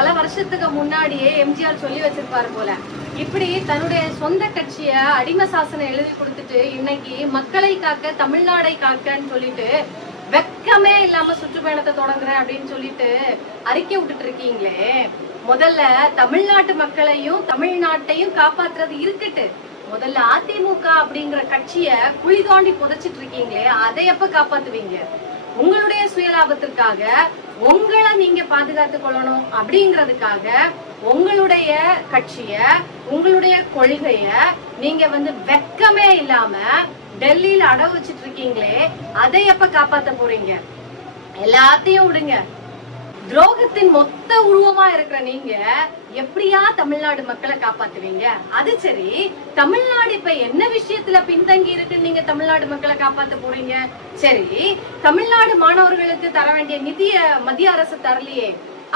பல வருஷத்துக்கு முன்னாடியே எம்ஜிஆர் சொல்லி வச்சிருப்பாரு போல. இப்படி தன்னுடைய சொந்த கட்சிய அடிமை சாசனம் எழுதி கொடுத்துட்டு இன்னைக்கு மக்களை காக்க தமிழ்நாடை காக்கன்னு சொல்லிட்டு வெக்கமே இல்லாம சுற்றுப்பயணத்தை தொடங்குறேன் அப்படின்னு சொல்லிட்டு அறிக்கை விட்டுட்டு இருக்கீங்களே. முதல்ல தமிழ்நாட்டு மக்களையும் தமிழ்நாட்டையும் காப்பாத்துறது இருக்கட்டு. முதல்ல அதிமுக அப்படிங்கிற கட்சிய குழி தோண்டி புதைச்சிட்டு இருக்கீங்களே அதை எப்ப காப்பாத்துவீங்க? உங்களுடைய சுயலாபத்திற்காக உங்களை நீங்க பாதுகாத்து கொள்ளணும் அப்படிங்கிறதுக்காக உங்களுடைய கட்சிய உங்களுடைய கொள்கைய நீங்க வந்து வெக்கமே இல்லாம டெல்லியில அடவு வச்சிட்டு இருக்கீங்களே அதை எப்ப காப்பாத்த போறீங்க? எல்லாத்தையும் விடுங்க. துரோகத்தின் மொத்த உருவமா இருக்கிற நீங்க எப்படியா தமிழ்நாடு மக்களை காப்பாத்துவீங்க? அது சரி தமிழ்நாடு இப்ப என்ன விஷயத்துல பின்தங்கி இருக்குன்னு நீங்க தமிழ்நாடு மக்களை காப்பாத்த போறீங்க? சரி தமிழ்நாடு மாணவர்களுக்கு தர வேண்டிய நிதிய மத்திய அரசு தரலையே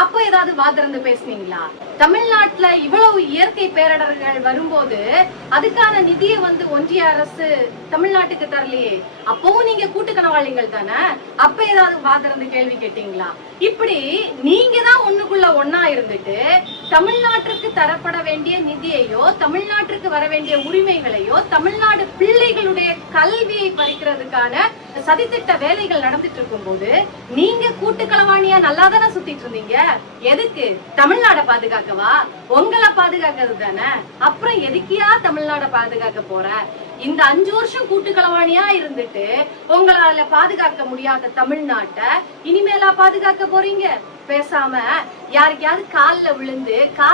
அப்ப ஏதாவது வாதிருந்து பேசுனீங்களா? தமிழ்நாட்டுல இவ்வளவு இயற்கை பேரிடர்கள் வரும்போது அதுக்கான நிதியை வந்து ஒன்றிய அரசு தமிழ்நாட்டுக்கு தரலையே. அப்பவும் நீங்க கூட்டு கணவாளிகள் தானே? அப்ப ஏதாவது வாதிருந்து கேள்வி கேட்டீங்களா? இப்படி நீங்க தான் ஒண்ணுக்குள்ள ஒன்னா இருந்துட்டு தமிழ்நாட்டிற்கு தரப்பட வேண்டிய நிதியையோ தமிழ்நாட்டிற்கு வர வேண்டிய உரிமைகளையோ தமிழ்நாடு பிள்ளைகளுடைய கல்வியை பறிக்கிறதுக்கான சதித்திட்ட வேலைகள் நடந்துட்டு இருக்கும்போது நீங்க கூட்டுக்களவாணியா நல்லா தானே சுத்திட்டு இருந்தீங்க? எதுக்கு? தமிழ்நாட பாதுகாக்கவா? உங்களை பாதுகாக்கிறது தானே? அப்புறம் எதுக்கியா தமிழ்நாட பாதுகாக்க போற? இந்த அஞ்சு வருஷம் கூட்டுக்களவாணியா இருந்துட்டு உங்களால பாதுகாக்க முடியாத தமிழ்நாட்டை இனிமேலா பாதுகாக்க போறீங்க? பேசாம யாருக்கையாவது கால்ல விழுந்து கால்